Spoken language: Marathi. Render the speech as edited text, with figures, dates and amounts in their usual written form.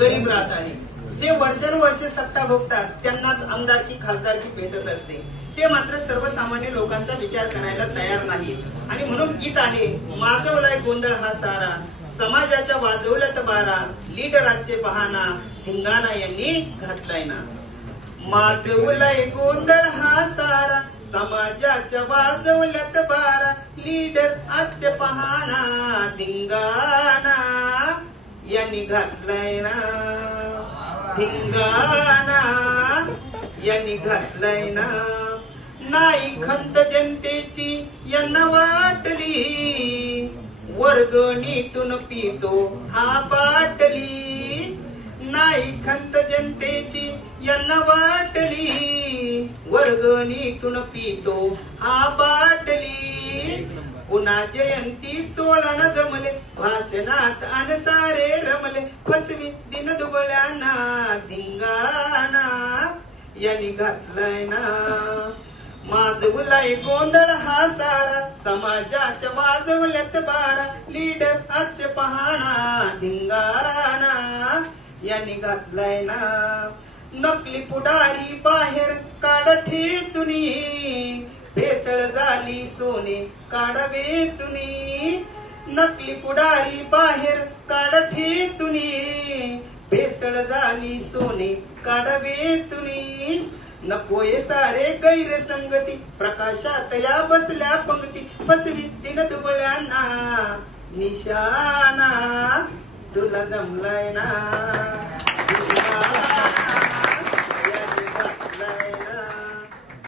गरीब राहत आहे. जे वर्षानुवर्ष सत्ता भोगतात त्यांनाच आमदारकी खासदारकी भेटत असते, ते मात्र सर्वसामान्य लोकांचा विचार करायला तयार नाहीत. आणि म्हणून गीत आहे, माजवलाय गोंधळ हा सारा, समाजाच्या वाजवल्यात बारा, लीडराचे बहाना, धिंगाणा यांनी घातलाय ना. माजवलाय गोंधळ हा सारा, समाजाच्या वाजवल्यात बारा, लीडर आजचे पहाना, धिंगाणा यांनी घातलाय ना. धिंगाणा यांनी घातलाय ना. नाही खंत जनतेची यांना वाटली, वर्गणीतून पितो हा बाटली. नाही खंत जनतेची यांना वाटली, वर्गणीतून पितो हा बाटली. पुन्हा जयंती 16 न जमले, भाषणात अनसारे रमले, फसवी दिन दुबळ्यांना, धिंगाणा यांनी घातलाय ना. माजवलाय गोंधळ हा सारा, समाजाच्या वाजवल्यात बारा, लीडर आजचे पहाना, धिंगाणा यांनी घातलाय ना. नकली पुढारी बाहेर काढ ठेचुनी, भेसळ झाली सोने काढ वेचुनी. नकली पुढारी बाहेर काढ ठेचुनी, भेसळ झाली सोने काढ वेचुनी. नकोय सारे गैरसंगती, प्रकाशात या बसल्या पंक्ती, फसवी दिन दुबळ्यांना, निशाणा तुला जमलाय ना.